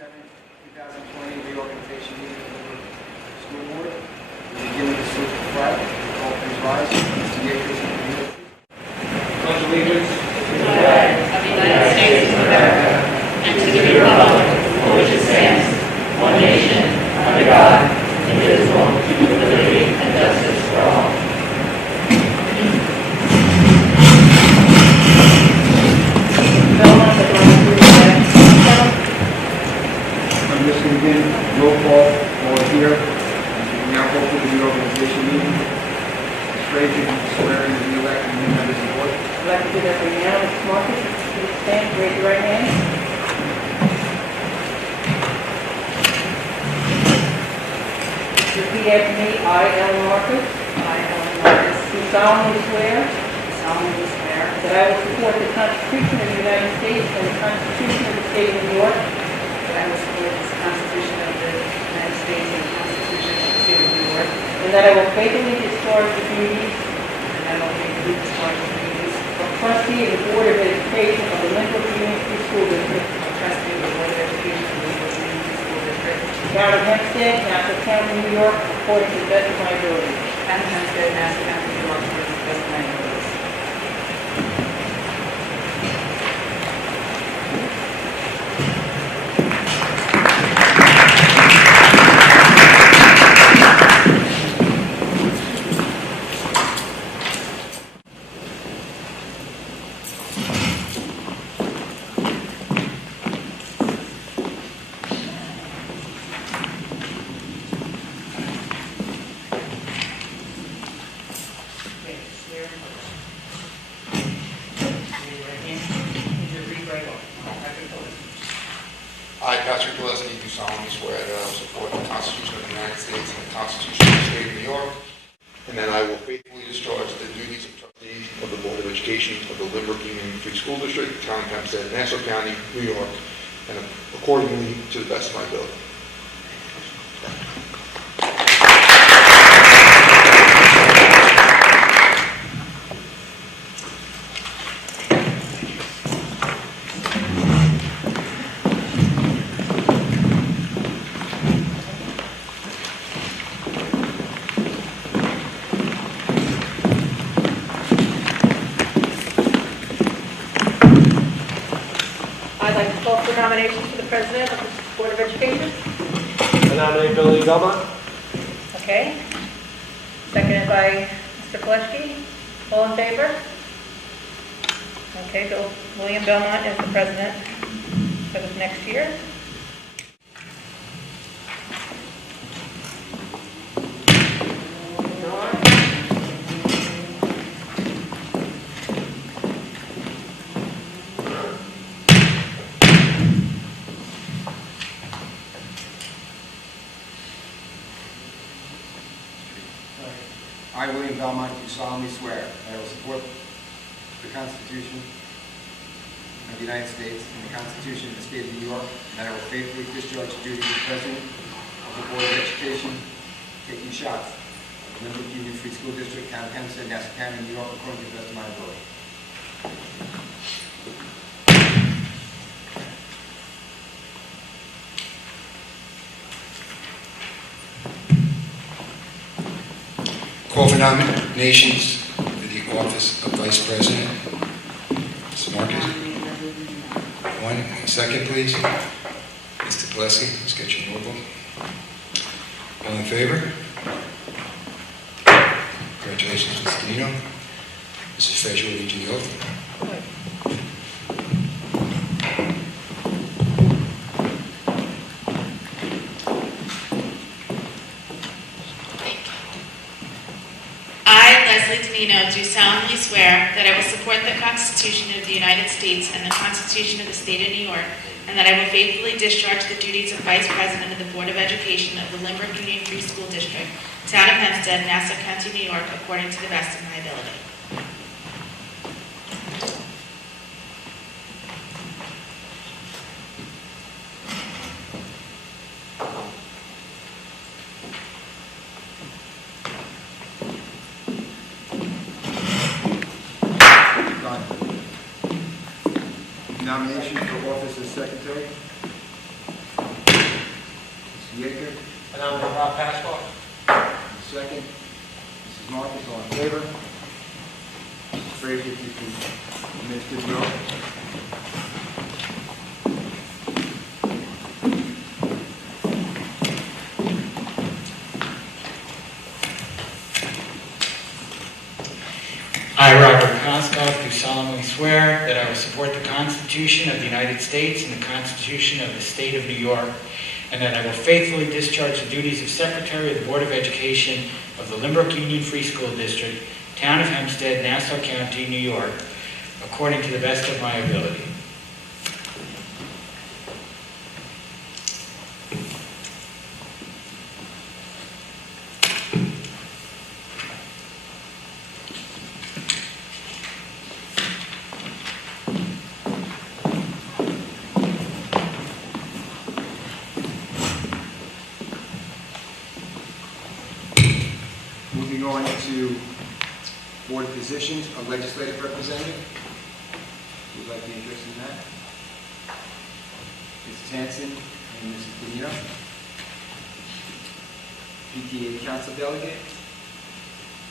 2020 reorganization meeting of the Lynbrook School Board. We begin with the salute to the flag. All please rise. Mr. Yates, Pledge allegiance to the flag of the United States of America and to the republic for which it stands, one nation, under God, indivisible, with liberty and justice for all. Mr. Again, roll call, all here. We now go to the reorganization meeting. Ms. Frazier, you swear in the re-elect and new members of the board. I'd like to do that right now. Ms. Marcus, please stand, raise your right hand. Repeat after me. I, Ellen Marcus, do solemnly swear that I will support the Constitution of the United States and the Constitution of the State of New York, that I will support the Constitution of the United States and the Constitution of the State of New York, and that I will faithfully discharge the duties and I will faithfully discharge the duties of trustee of the Board of Education of the Lynbrook Free School District, of trustee of the Board of Education of the Lynbrook Community School District, Town of Hempstead, Nassau County, New York, according to the best of my ability. Town of Hempstead, Nassau County, New York, to the best of my abilities. I, Patrick Gillespie, do solemnly swear that I will support the Constitution of the United States and the Constitution of the State of New York, and that I will faithfully discharge the duties of trustee of the Board of Education of the Lynbrook Union Free School District, Town of Hempstead, Nassau County, New York, and accordingly to the best of my ability. I'd like to call for nominations for the President of the Board of Education. I nominate Billy Belmont. Okay. Seconded by Mr. Fleschke. All in favor? Okay, William Belmont is the President for the next year. I, William Belmont, do solemnly swear that I will support the Constitution of the United States and the Constitution of the State of New York, and that I will faithfully discharge the duties of President of the Board of Education, taking shots of the Lynbrook Union Free School District, Town of Hempstead, Nassau County, New York, according to the best of my ability. Call for nominations for the office of Vice President. Ms. Marcus. One second, please. Mr. Gillespie, let's get your roll call. All in favor? Congratulations, Mr. Nino. Mrs. Frazier, will you do the oath? Do solemnly swear that I will support the Constitution of the United States and the Constitution of the State of New York, and that I will faithfully discharge the duties of Vice President of the Board of Education of the Lynbrook Union Free School District, Town of Hempstead, Nassau County, New York, according to the best of my ability. Nomination for office as secretary. Yeager. I nominate Rob Pascal. Second, Mrs. Marcus, all in favor? Mrs. Frazier, if you can administer the oath. I, Robert Koskoff, do solemnly swear that I will support the Constitution of the United States and the Constitution of the State of New York, and that I will faithfully discharge the duties of Secretary of the Board of Education of the Lynbrook Union Free School District, Town of Hempstead, Nassau County, New York, according to the best of my ability. Moving on to board positions, a legislative representative. Who would like to be interested in that? Mrs. Hanson and Mrs. Bonino. PTA council delegate,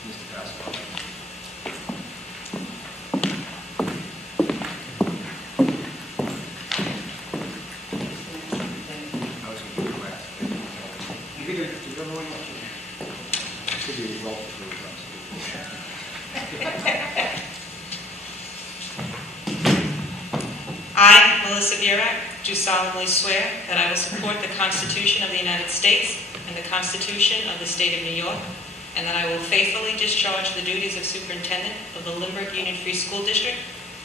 Mr. Pascal. I was going to do it last. You can do it, whichever one you want. Should be a result for the results. I, Melissa Burak, do solemnly swear that I will support the Constitution of the United States and the Constitution of the State of New York, and that I will faithfully discharge the duties of Superintendent of the Lynbrook Union Free School District,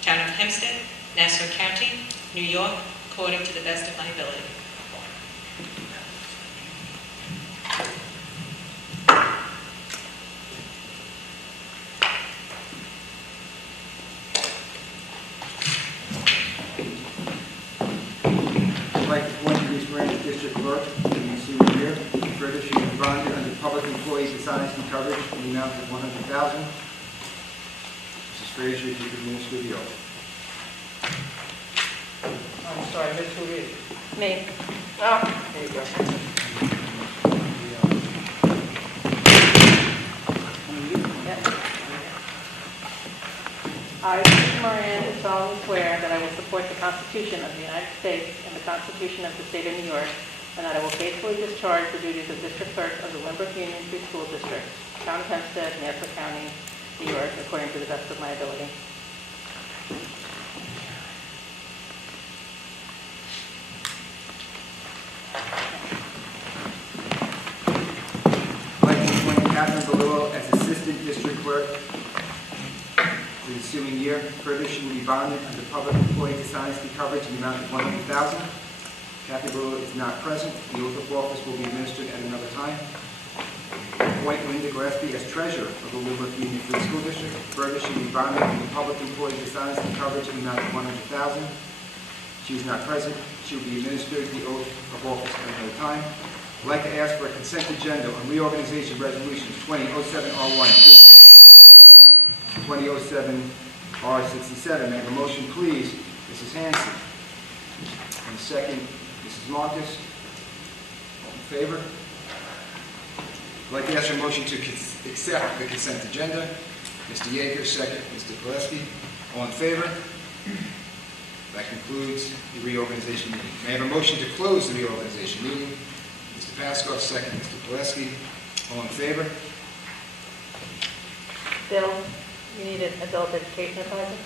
Town of Hempstead, Nassau County, New York, according to the best of my ability. I'd like to appoint Ms. Miranda District Clerk for the ensuing year. Further, she is bonded under public employee dishonesty coverage in the amount of $100,000. Mrs. Frazier, if you could administer the oath. I'm sorry, Ms. Louise. Me. Oh, there you go. I, Mrs. Moran, do solemnly swear that I will support the Constitution of the United States and the Constitution of the State of New York, and that I will faithfully discharge the duties of District Clerk of the Lynbrook Union Free School District, Town of Hempstead, Nassau County, New York, according to the best of my ability. I'd like to appoint Catherine Belillo as Assistant District Clerk for the ensuing year. Further, she will be bonded under public employee dishonesty coverage in the amount of $100,000. Catherine Belillo is not present. The oath of office will be administered at another time. Appoint Linda Gillespie as Treasurer of the Lynbrook Union Free School District. Further, she will be bonded under public employee dishonesty coverage in the amount of $100,000. She is not present. She will be administered the oath of office at another time. I'd like to ask for a consent agenda on reorganization resolutions 2007R1 2007R67. May I have a motion, please? Mrs. Hanson. And a second, Mrs. Marcus. All in favor? I'd like to ask for a motion to accept the consent agenda. Mr. Yeager, second. Mr. Gillespie. All in favor? That concludes the reorganization meeting. May I have a motion to close the reorganization meeting? Mr. Pascal, second. Mr. Gillespie. All in favor? Bill, you need an adult education advisor?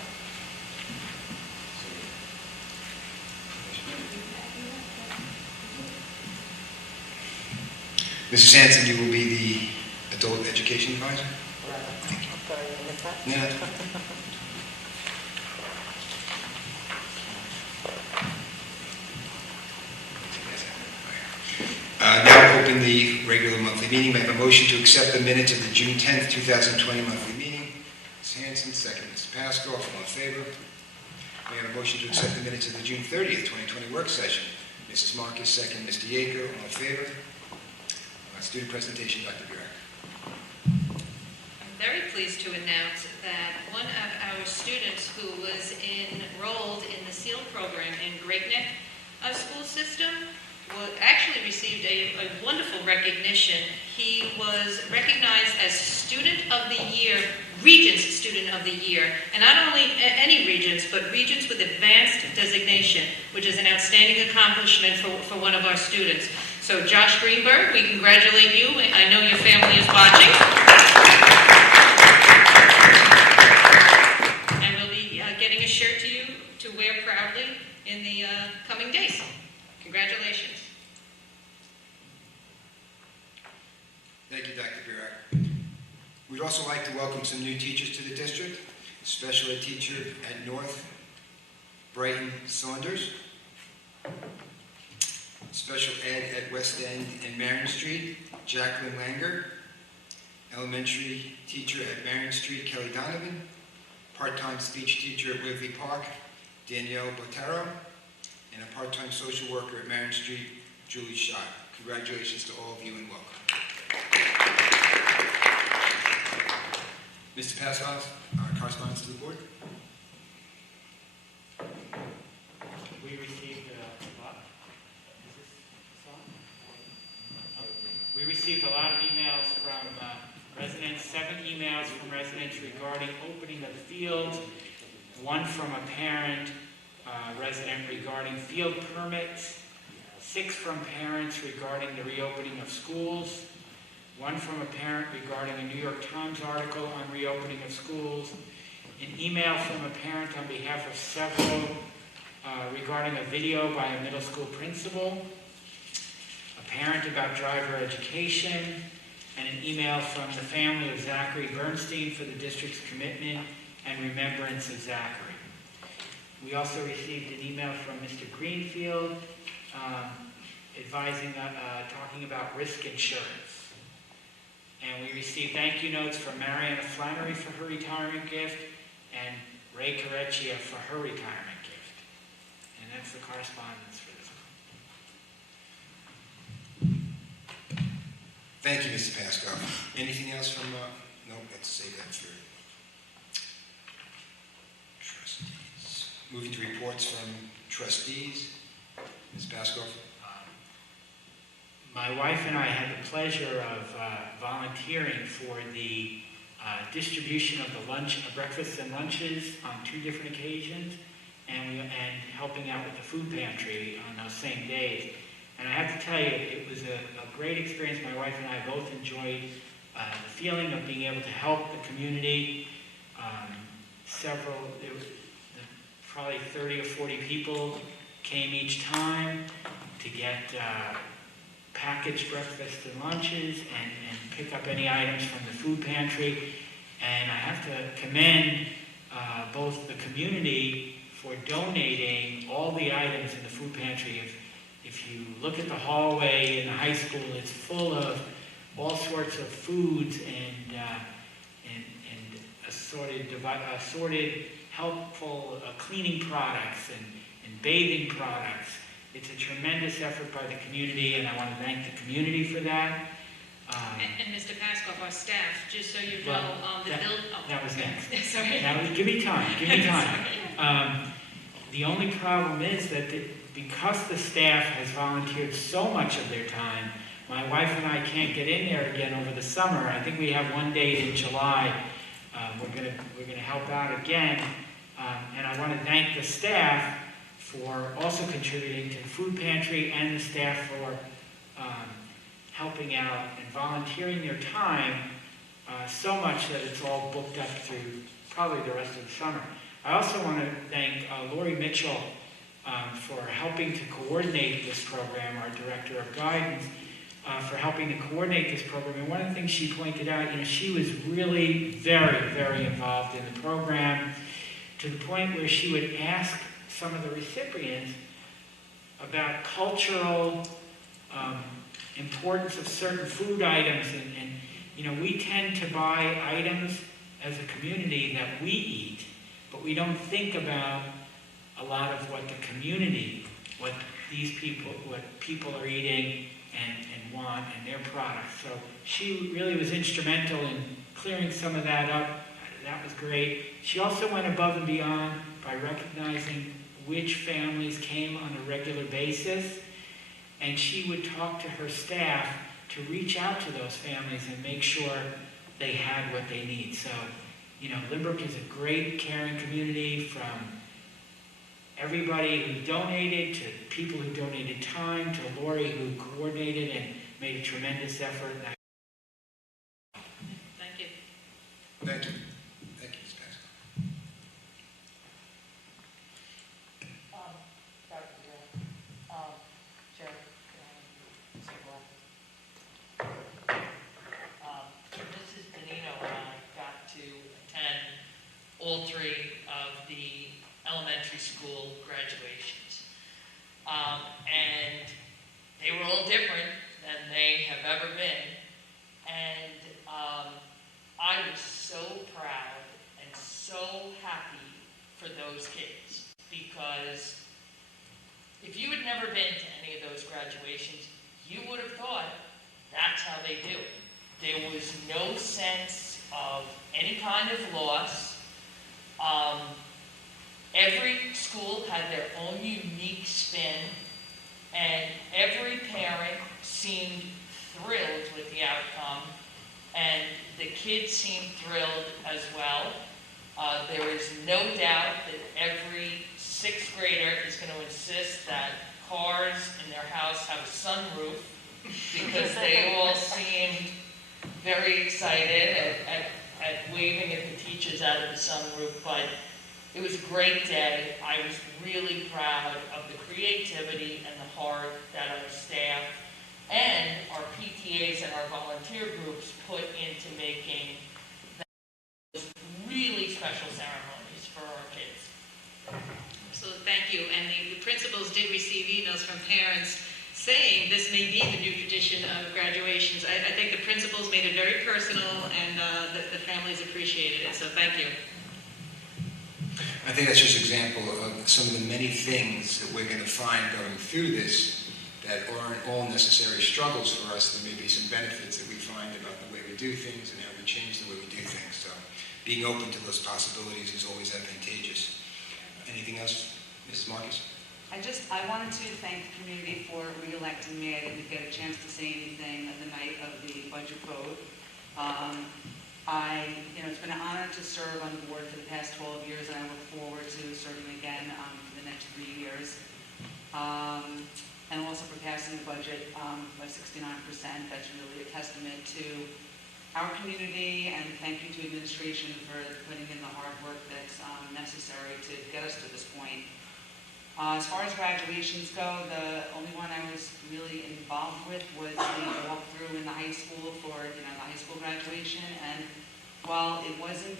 Mrs. Hanson, you will be the adult education advisor? Thank you. Sorry, I missed that. Yeah. Now open the regular monthly meeting. May I have a motion to accept the minutes of the June 10th, 2020 monthly meeting? Ms. Hanson, second. Mr. Pascal, all in favor? May I have a motion to accept the minutes of the June 30th, 2020 work session? Mrs. Marcus, second. Mr. Yeager, all in favor? Student presentation, Dr. Burak. I'm very pleased to announce that one of our students who was enrolled in the SEAL program in Great Neck School System actually received a wonderful recognition. He was recognized as Student of the Year, Regents Student of the Year, and not only any Regents, but Regents with Advanced Designation, which is an outstanding accomplishment for one of our students. So Josh Greenberg, we congratulate you. I know your family is watching. And we'll be getting a shirt to you to wear proudly in the coming days. Congratulations. Thank you, Dr. Burak. We'd also like to welcome some new teachers to the district. Special ed teacher at North, Brighton Saunders. Special ed at West End and Marion Street, Jacqueline Langer. Elementary teacher at Marion Street, Kelly Donovan. Part-time speech teacher at Waverly Park, Danielle Botero. And a part-time social worker at Marion Street, Julie Schott. Congratulations to all of you and welcome. Mr. Pascal, correspondence to the board. We received a lot. Is this on? We received a lot of emails from residents, 7 emails from residents regarding opening of fields, 1 from a parent resident regarding field permits, 6 from parents regarding the reopening of schools, 1 from a parent regarding a New York Times article on reopening of schools, an email from a parent on behalf of several regarding a video by a middle school principal, a parent about driver education, and an email from the family of Zachary Bernstein for the district's commitment and remembrance of Zachary. We also received an email from Mr. Greenfield advising, talking about risk insurance. And we received thank you notes from Mariana Flannery for her retirement gift and Ray Careccia for her retirement gift. And that's the correspondence for this. Thank you, Mr. Pascal. Anything else from, no, let's say that for trustees. Moving to reports from trustees. Ms. Pascal. My wife and I had the pleasure of volunteering for the distribution of the breakfasts and lunches on 2 different occasions, and helping out with the food pantry on those same days. And I have to tell you, it was a great experience. My wife and I both enjoyed the feeling of being able to help the community. Probably 30 or 40 people came each time to get packaged breakfasts and lunches and pick up any items from the food pantry. And I have to commend both the community for donating all the items in the food pantry. If you look at the hallway in the high school, it's full of all sorts of foods and assorted helpful cleaning products and bathing products. It's a tremendous effort by the community, and I want to thank the community for that. And Mr. Pascoff, our staff, just so you know, that was next. Sorry. Now, give me time. The only problem is that because the staff has volunteered so much of their time, my wife and I can't get in there again over the summer. I think we have one date in July. We're gonna help out again, and I want to thank the staff for also contributing to the food pantry and the staff for helping out and volunteering their time so much that it's all booked up through probably the rest of the summer. I also want to thank Lori Mitchell for helping to coordinate this program, our Director of Guidance, for helping to coordinate this program. And one of the things she pointed out, she was really very, very involved in the program, to the point where she would ask some of the recipients about cultural importance of certain food items. And we tend to buy items as a community that we eat, but we don't think about a lot of what the community, what people are eating and want, and their products. So she really was instrumental in clearing some of that up. That was great. She also went above and beyond by recognizing which families came on a regular basis and she would talk to her staff to reach out to those families and make sure they had what they need. So, Lynbrook is a great, caring community, from everybody who donated to people who donated time to Lori who coordinated and made a tremendous effort. Thank you. Thank you. Thank you, Ms. Pascal. Dr. Joe, Chair, Mr. Black. Mrs. Benino and I got to attend all three of the elementary school graduations. And they were all different than they have ever been. And I was so proud and so happy for those kids, because if you had never been to any of those graduations, you would have thought that's how they do it. There was no sense of any kind of loss. Every school had their own unique spin, and every parent seemed thrilled with the outcome, and the kids seemed thrilled as well. There is no doubt that every sixth grader is going to insist that cars in their house have a sunroof, because they all seemed very excited at waving at the teachers out of the sunroof. But it was a great day. I was really proud of the creativity and the heart that our staff and our PTAs and our volunteer groups put into making those really special ceremonies for our kids. So thank you. And the principals did receive emails from parents saying this may be the new tradition of graduations. I think the principals made it very personal, and the families appreciated it. So thank you. I think that's just an example of some of the many things that we're going to find going through this that aren't all necessary struggles for us. There may be some benefits that we find about the way we do things and how we change the way we do things. So being open to those possibilities is always advantageous. Anything else, Mrs. Marcus? I wanted to thank the community for re-electing me. I didn't get a chance to say anything the night of the budget vote. It's been an honor to serve on the board for the past 12 years, and I look forward to serving again for the next 3 years. And also for passing the budget by 69%. That's really a testament to our community, and thank you to administration for putting in the hard work that's necessary to get us to this point. As far as graduations go, the only one I was really involved with was the walkthrough in the high school for the high school graduation. And while it wasn't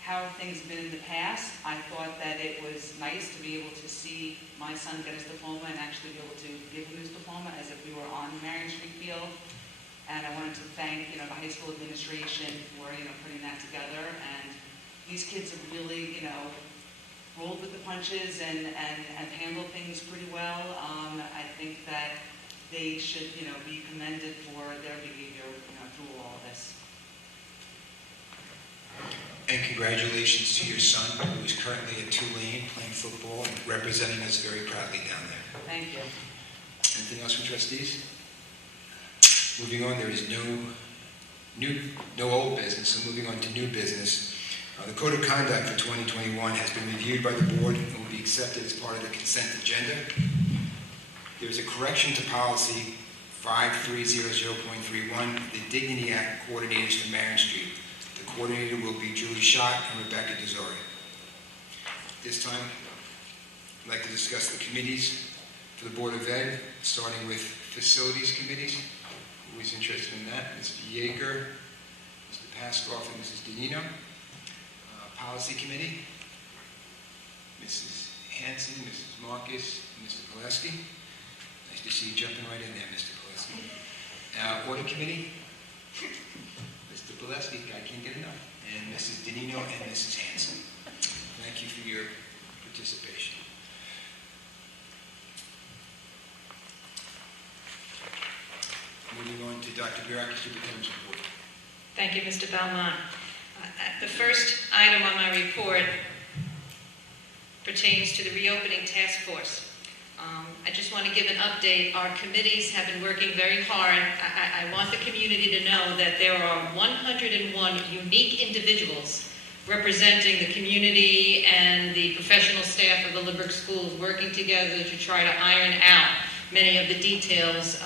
how things have been in the past, I thought that it was nice to be able to see my son get his diploma and actually be able to give him his diploma as if we were on Marion Street Field. And I wanted to thank the high school administration for putting that together. And these kids have really rolled with the punches and have handled things pretty well. I think that they should be commended for their behavior through all of this. And congratulations to your son, who is currently at Tulane playing football and representing us very proudly down there. Thank you. Anything else from trustees? Moving on, there is no old business, so moving on to new business. The Code of Conduct for 2021 has been reviewed by the board and will be accepted as part of the consent agenda. There is a correction to policy 5300.31, the Dignity Act coordinators for Marion Street. The coordinator will be Julie Schott and Rebecca Desori. This time, I'd like to discuss the committees for the Board of Ed, starting with facilities committees. Who is interested in that? Mr. Yeager, Mr. Paskoff, and Mrs. Danino. Policy Committee, Mrs. Hanson, Mrs. Marcus, and Mr. Pileski. Nice to see you jumping right in there, Mr. Pileski. Audit Committee, Mr. Pileski, I can't get enough, and Mrs. Danino and Mrs. Hanson. Thank you for your participation. Moving on to Dr. Burak, Superintendent's report. Thank you, Mr. Belmont. The first item on my report pertains to the reopening task force. I just want to give an update. Our committees have been working very hard. I want the community to know that there are 101 unique individuals representing the community and the professional staff of the Lynbrook schools working together to try to iron out many of the details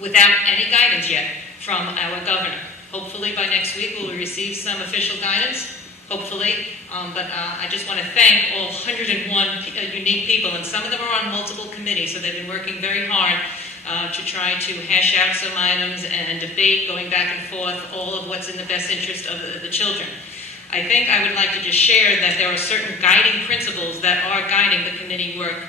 without any guidance yet from our governor. Hopefully by next week we'll receive some official guidance, hopefully. But I just want to thank all 101 unique people, and some of them are on multiple committees, so they've been working very hard to try to hash out some items and debate, going back and forth, all of what's in the best interest of the children. I think I would like to just share that there are certain guiding principles that are guiding the committee work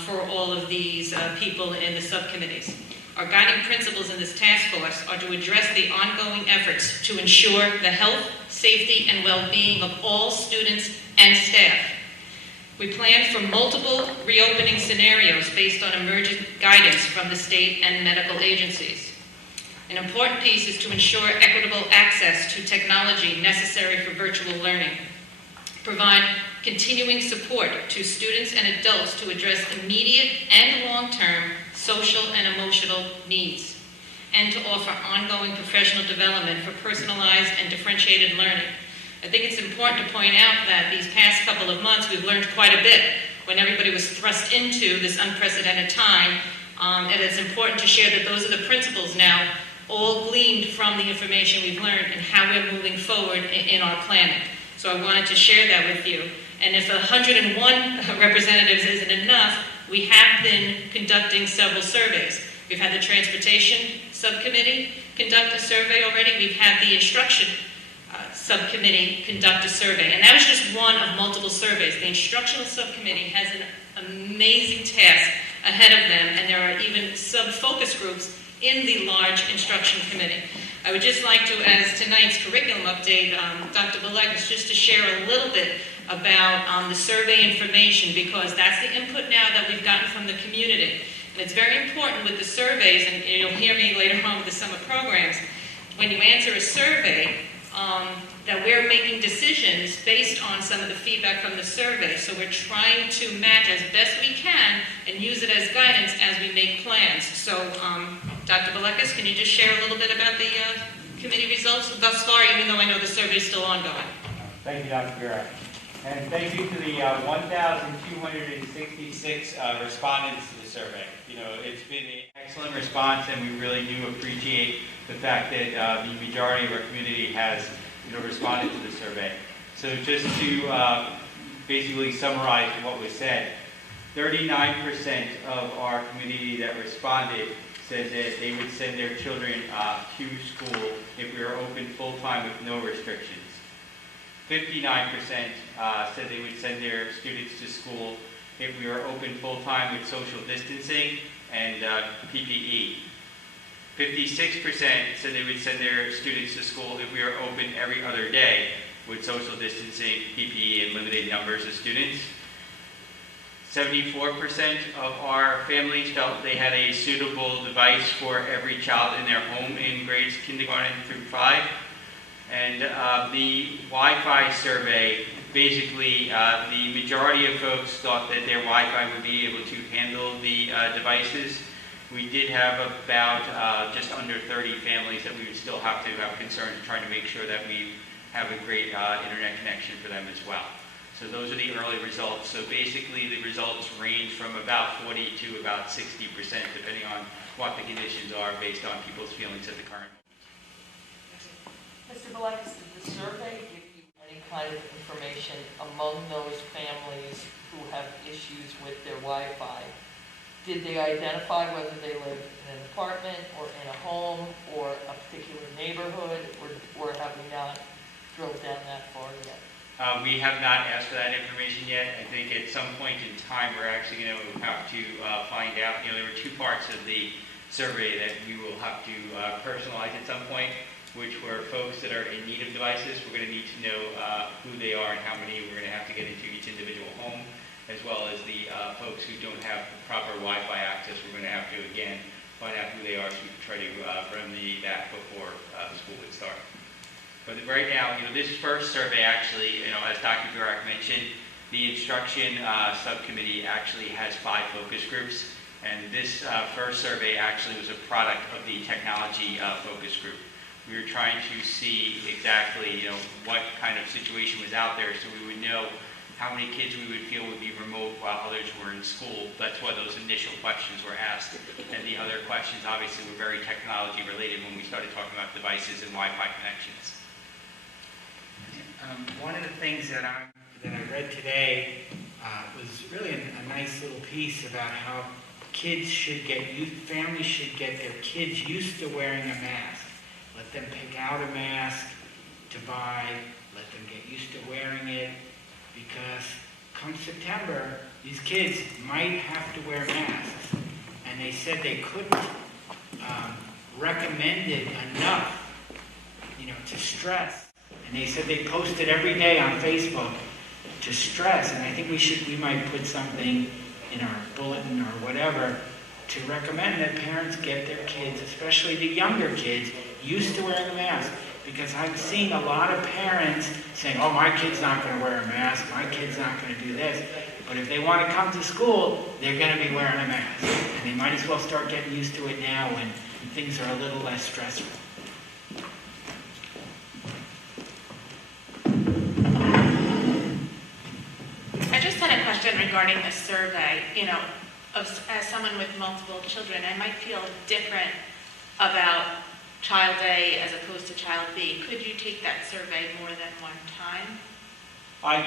for all of these people in the subcommittees. Our guiding principles in this task force are to address the ongoing efforts to ensure the health, safety, and well-being of all students and staff. We plan for multiple reopening scenarios based on emergent guidance from the state and medical agencies. An important piece is to ensure equitable access to technology necessary for virtual learning. Provide continuing support to students and adults to address immediate and long-term social and emotional needs, and to offer ongoing professional development for personalized and differentiated learning. I think it's important to point out that these past couple of months we've learned quite a bit when everybody was thrust into this unprecedented time, and it's important to share that those are the principles now all gleaned from the information we've learned and how we're moving forward in our planning. So I wanted to share that with you. And if 101 representatives isn't enough, we have been conducting several surveys. We've had the Transportation Subcommittee conduct a survey already. We've had the Instruction Subcommittee conduct a survey. And that was just one of multiple surveys. The Instructional Subcommittee has an amazing task ahead of them, and there are even sub-focus groups in the large Instruction Committee. I would just like to, as tonight's curriculum update, Dr. Balekas, just to share a little bit about the survey information, because that's the input now that we've gotten from the community. And it's very important with the surveys, and you'll hear me later on with the summer programs, when you answer a survey, that we're making decisions based on some of the feedback from the survey. So we're trying to match as best we can and use it as guidance as we make plans. So Dr. Balekas, can you just share a little bit about the committee results thus far, even though I know the survey is still ongoing? Thank you, Dr. Burak. And thank you to the 1,266 respondents to the survey. You know, it's been an excellent response, and we really do appreciate the fact that the majority of our community has, responded to the survey. So just to basically summarize what was said, 39% of our community that responded said that they would send their children to school if we were open full-time with no restrictions. 59% said they would send their students to school if we were open full-time with social distancing and PPE. 56% said they would send their students to school if we were open every other day with social distancing, PPE, and limited numbers of students. 74% of our families felt they had a suitable device for every child in their home in grades kindergarten through 5. And the Wi-Fi survey, basically the majority of folks thought that their Wi-Fi would be able to handle the devices. We did have about just under 30 families that we would still have to have concerns trying to make sure that we have a great internet connection for them as well. So those are the early results. So basically the results range from about 40 to about 60%, depending on what the conditions are based on people's feelings at the current moment. Mr. Balekas, did the survey give you any kind of information among those families who have issues with their Wi-Fi? Did they identify whether they live in an apartment or in a home or a particular neighborhood, or have we not drilled down that far yet? We have not asked for that information yet. I think at some point in time we're actually going to have to find out. There were 2 parts of the survey that we will have to personalize at some point, which were folks that are in need of devices. We're going to need to know who they are and how many we're going to have to get into each individual home, as well as the folks who don't have proper Wi-Fi access. We're going to have to, again, find out who they are so we can try to remedy that before school would start. But right now, this first survey actually, as Dr. Burak mentioned, The instruction subcommittee actually has 5 focus groups, and this first survey actually was a product of the technology focus group. We were trying to see exactly, what kind of situation was out there, so we would know how many kids we would feel would be remote while others were in school. That's why those initial questions were asked. And the other questions obviously were very technology related when we started talking about devices and Wi-Fi connections. One of the things that I read today was really a nice little piece about how families should get their kids used to wearing a mask. Let them pick out a mask to buy, let them get used to wearing it, because come September, these kids might have to wear masks. And they said they couldn't recommend it enough, to stress. And they said they posted every day on Facebook to stress, and I think we might put something in our bulletin or whatever to recommend that parents get their kids, especially the younger kids, used to wearing a mask. Because I'm seeing a lot of parents saying, oh, my kid's not going to wear a mask, my kid's not going to do this. But if they want to come to school, they're going to be wearing a mask. And they might as well start getting used to it now when things are a little less stressful. I just had a question regarding the survey. As someone with multiple children, I might feel different about Child A as opposed to Child B. Could you take that survey more than one time?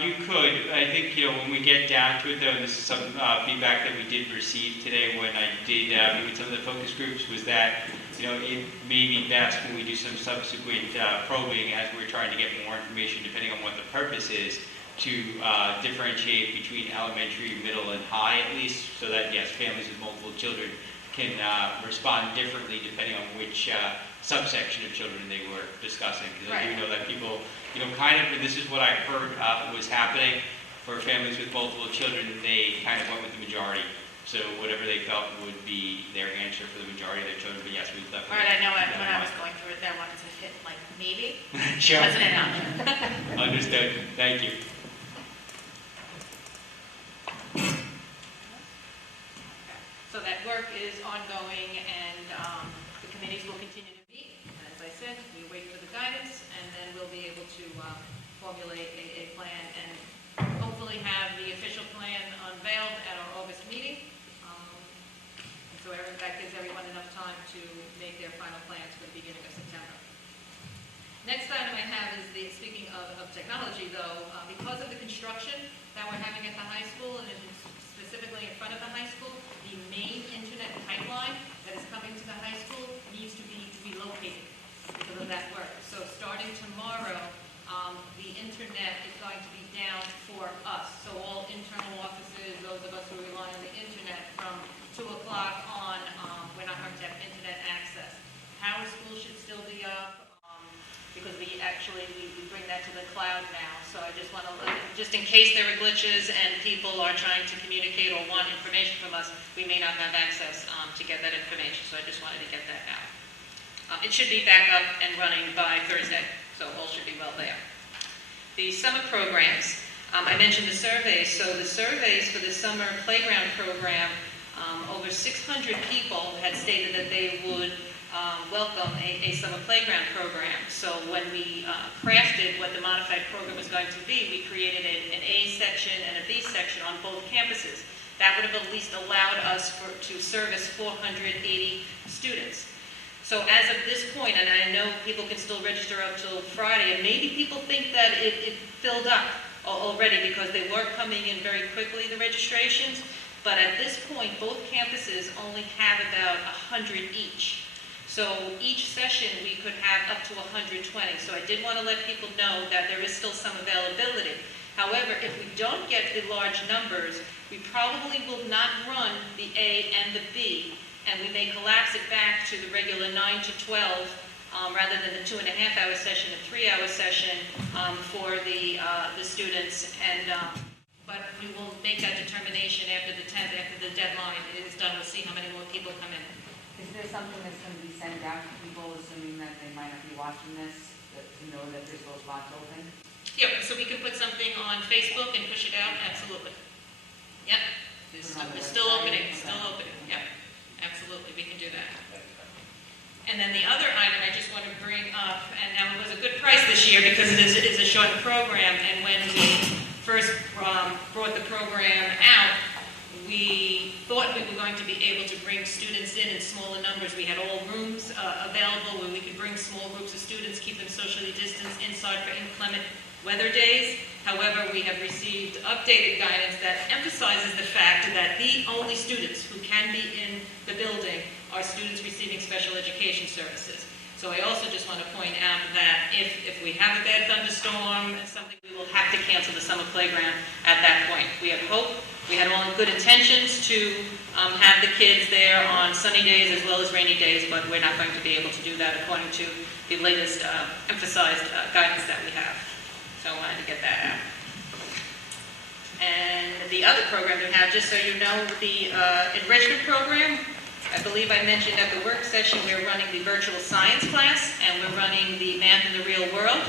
You could. I think, when we get down to it, though, and this is some feedback that we did receive today when I did meet with some of the focus groups, was that, it may be best when we do some subsequent probing as we're trying to get more information, depending on what the purpose is, to differentiate between elementary, middle, and high, at least, so that, yes, families with multiple children can respond differently depending on which subsection of children they were discussing. Because I do know that people, and this is what I heard was happening for families with multiple children, they kind of went with the majority. So whatever they felt would be their answer for the majority of their children. But yes, we definitely. All right, I know when I was going through it there, I wanted to hit maybe. Sure. Wasn't an option. Understood. Thank you. So that work is ongoing, and the committees will continue to meet. And as I said, we wait for the guidance, and then we'll be able to formulate a plan and hopefully have the official plan unveiled at our August meeting. So that gives everyone enough time to make their final plans for the beginning of September. Next item I have is speaking of technology, though, because of the construction that we're having at the high school, and specifically in front of the high school, the main internet pipeline that is coming to the high school needs to be relocated because of that work. So starting tomorrow, the internet is going to be down for us. So all internal offices, those of us who rely on the internet, from 2 o'clock on, we're not going to have internet access. Power School should still be up. Because we bring that to the cloud now. So I just want to, just in case there are glitches and people are trying to communicate or want information from us, we may not have access to get that information. So I just wanted to get that out. It should be back up and running by Thursday, so all should be well there. The summer programs. I mentioned the surveys. So the surveys for the summer playground program, over 600 people had stated that they would welcome a summer playground program. So when we crafted what the modified program was going to be, we created an A section and a B section on both campuses. That would have at least allowed us to service 480 students. So as of this point, and I know people can still register up till Friday, and maybe people think that it filled up already because they were coming in very quickly, the registrations, but at this point, both campuses only have about 100 each. So each session we could have up to 120. So I did want to let people know that there is still some availability. However, if we don't get the large numbers, we probably will not run the A and the B, and we may collapse it back to the regular 9 to 12 rather than the 2.5-hour session, a 3-hour session for the students. But we will make that determination after the 10th, after the deadline is done. We'll see how many more people come in. Is there something that's going to be sent out to people, assuming that they might not be watching this, to know that there's those spots open? Yeah, so we can put something on Facebook and push it out, absolutely. Yep, it's still opening, yep, absolutely, we can do that. And then the other item I just want to bring up, and now it was a good price this year because it is a short program, and when we first brought the program out, we thought we were going to be able to bring students in smaller numbers. We had all rooms available where we could bring small groups of students, keep them socially distanced inside for inclement weather days. However, we have received updated guidance that emphasizes the fact that the only students who can be in the building are students receiving special education services. So I also just want to point out that if we have a bad thunderstorm and something, we will have to cancel the summer playground at that point. We had hope, we had all good intentions to have the kids there on sunny days as well as rainy days, but we're not going to be able to do that according to the latest emphasized guidance that we have. So I wanted to get that out. And the other program we have, just so you know, the enrichment program, I believe I mentioned at the work session, we're running the virtual science class, and we're running the math in the real world.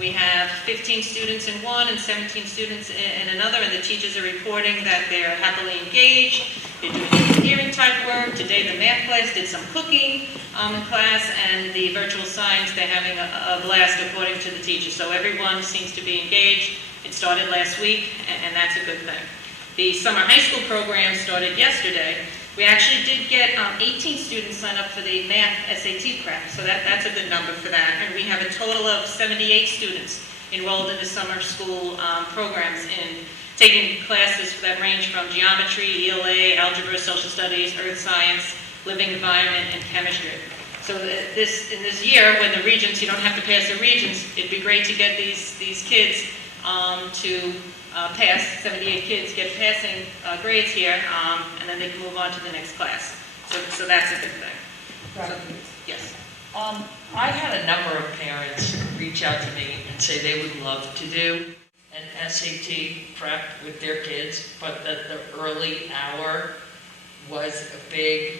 We have 15 students in one and 17 students in another, and the teachers are reporting that they're happily engaged. They're doing engineering type work. Today the math class did some cooking in class, and the virtual science, they're having a blast according to the teachers. So everyone seems to be engaged. It started last week, and that's a good thing. The summer high school program started yesterday. We actually did get 18 students sign up for the math SAT prep, so that's a good number for that. And we have a total of 78 students enrolled in the summer school programs in taking classes that range from geometry, ELA, algebra, social studies, earth science, living environment, and chemistry. So in this year, when the regents, you don't have to pass the regents, it'd be great to get these kids to pass, 78 kids get passing grades here, and then they can move on to the next class. So that's a good thing. Right. So, yes. I had a number of parents reach out to me and say they would love to do an SAT prep with their kids, but that the early hour was a big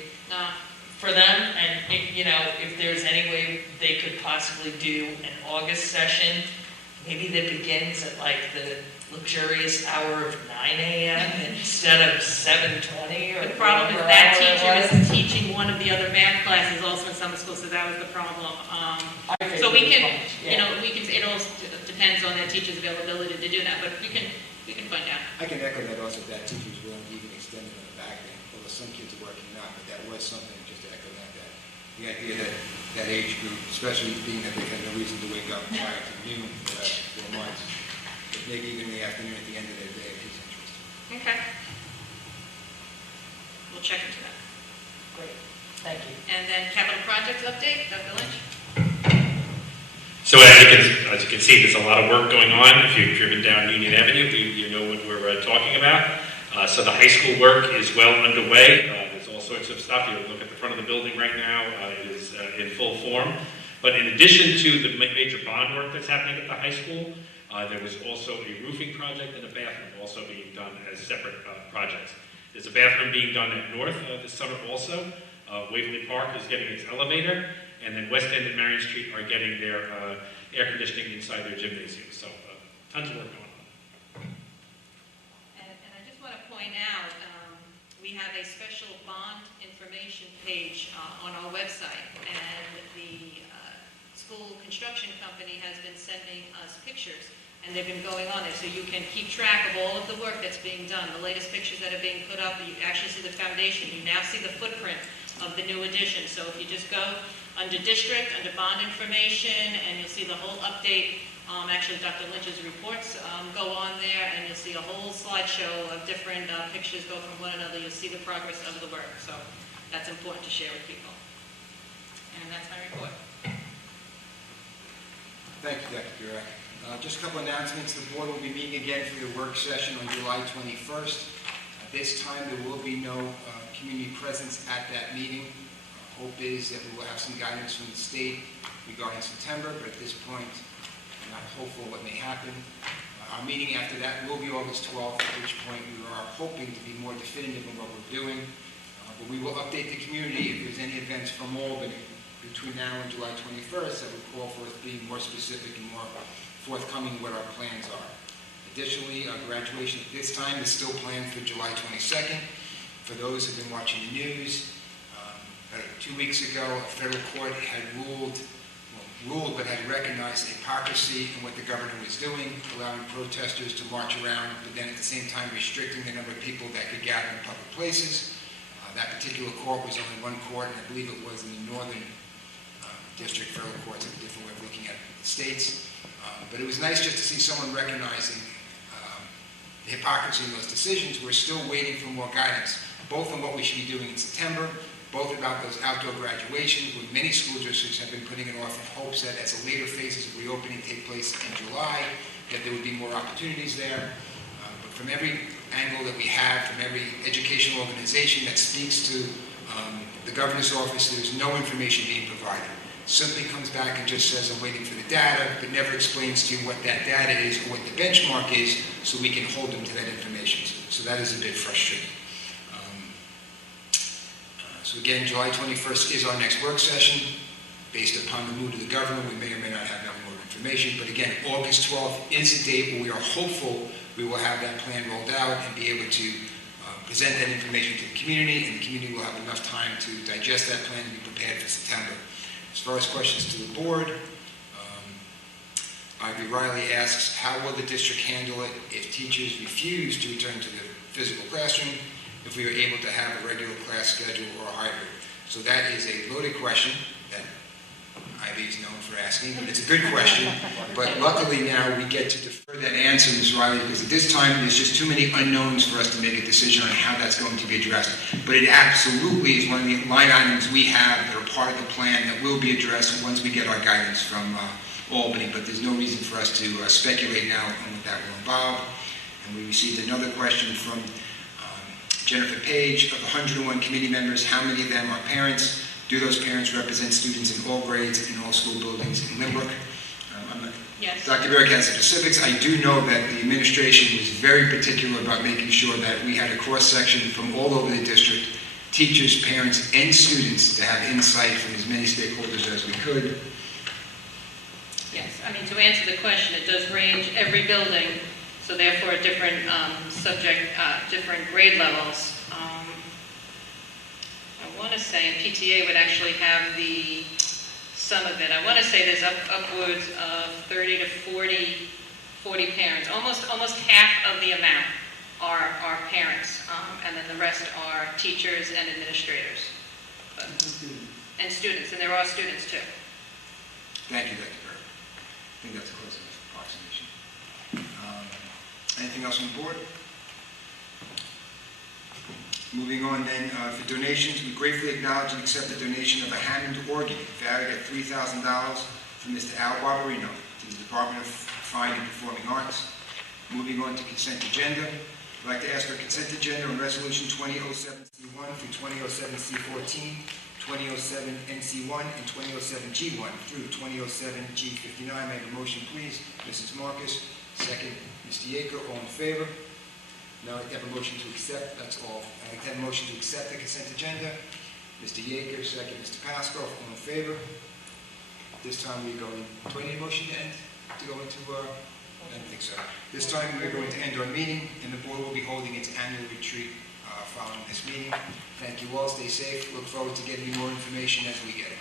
for them, and if there's any way they could possibly do an August session, maybe that begins at like the luxurious hour of 9 a.m. instead of 7:20 or The problem is whatever that hour teacher it is was. teaching one of the other math classes also in summer school, so that was the problem. So we can, it all depends on that teacher's availability to do that, but we can find out. I can echo that also, if that teacher was willing to even extend it on the back end, although some kids are working now, but that was something, just to echo that the idea that age group, especially being that they had no reason to wake up prior to noon for the last 4 months, but maybe even in the afternoon at the end of their day, if he's interested. Okay. We'll check into that. Great, thank you. And then capital projects update, Dr. Lynch? So as you can see, there's a lot of work going on. If you've driven down Union Avenue, you know what we're talking about. So the high school work is well underway. There's all sorts of stuff. You look at the front of the building right now. It is in full form. But in addition to the major bond work that's happening at the high school, there was also a roofing project and a bathroom also being done as separate projects. There's a bathroom being done at North this summer also. Waverly Park is getting its elevator, and then West End and Marion Street are getting their air conditioning inside their gymnasium. So tons of work going on. And I just want to point out, we have a special bond information page on our website, and the school construction company has been sending us pictures, and they've been going on there, so you can keep track of all of the work that's being done. The latest pictures that are being put up, you actually see the foundation. You now see the footprint of the new addition. So if you just go under district, under bond information, and you'll see the whole update. Actually, Dr. Lynch's reports go on there, and you'll see a whole slideshow of different pictures go from one another. You'll see the progress of the work. So that's important to share with people. And that's my report. Thank you, Dr. Burek. Just a couple announcements. The board will be meeting again for your work session on July 21st. This time there will be no community presence at that meeting. Hope is that we will have some guidance from the state regarding September, but at this point, I'm not hopeful what may happen. Our meeting after that will be August 12th, at which point we are hoping to be more definitive in what we're doing. But we will update the community if there's any events from Albany between now and July 21st that would call for us being more specific and more forthcoming what our plans are. Additionally, graduation at this time is still planned for July 22nd. For those who have been watching the news, about 2 weeks ago, a federal court had ruled but had recognized hypocrisy in what the governor was doing, allowing protesters to march around, but then at the same time restricting the number of people that could gather in public places. That particular court was only one court, and I believe it was in the northern district. Federal courts have a different way of looking at the states. But it was nice just to see someone recognizing the hypocrisy in those decisions. We're still waiting for more guidance, both on what we should be doing in September, both about those outdoor graduations, where many school districts have been putting it off in hopes that as the later phases of reopening take place in July, that there would be more opportunities there. But from every angle that we have, from every educational organization that speaks to the governor's office, there's no information being provided. Simply comes back and just says, I'm waiting for the data, but never explains to you what that data is or what the benchmark is, so we can hold them to that information. So that is a bit frustrating. So again, July 21st is our next work session. Based upon the mood of the governor, we may or may not have more information. But again, August 12th is the date where we are hopeful we will have that plan rolled out and be able to present that information to the community, and the community will have enough time to digest that plan and be prepared for September. As far as questions to the board, Ivy Riley asks, how will the district handle it if teachers refuse to return to the physical classroom if we are able to have a regular class schedule or a hybrid? So that is a loaded question that Ivy is known for asking, but it's a good question. But luckily now we get to defer that answer, Ms. Riley, because at this time there's just too many unknowns for us to make a decision on how that's going to be addressed. But it absolutely is one of the line items we have that are part of the plan that will be addressed once we get our guidance from Albany. But there's no reason for us to speculate now on what that will involve. And we received another question from Jennifer Page. Of 101 committee members, how many of them are parents? Do those parents represent students in all grades in all school buildings in Lynbrook? Yes. Dr. Burke has the specifics. I do know that the administration was very particular about making sure that we had a cross-section from all over the district, teachers, parents, and students, to have insight from as many stakeholders as we could. Yes, I mean, to answer the question, it does range every building, so therefore different different grade levels. I want to say, and PTA would actually have some of it. I want to say there's upwards of 30 to 40 parents. Almost half of the amount are parents, and then the rest are teachers and administrators. And students, and there are students too. Thank you, Dr. Burke. I think that's a close enough approximation. Anything else on the board? Moving on then, for donations, we gratefully acknowledge and accept the donation of a Hammond organ valued at $3,000 from Mr. Al Barbarino to the Department of Fine and Performing Arts. Moving on to consent agenda, I'd like to ask for a consent agenda on Resolution 2007-C1 through 2007-C14, 2007-NC1, and 2007-G1 through 2007-G59. May I have a motion, please? Mrs. Marcus, second, Mr. Yeager, all in favor? Now I'd like to have a motion to accept, that's all. I'd like to have a motion to accept the consent agenda. Mr. Yeager, second, Mr. Pascal, all in favor? This time we're going, do I need a motion to end, to go into, I don't think so. This time we're going to end our meeting, and the board will be holding its annual retreat following this meeting. Thank you all, stay safe, look forward to getting you more information as we get it.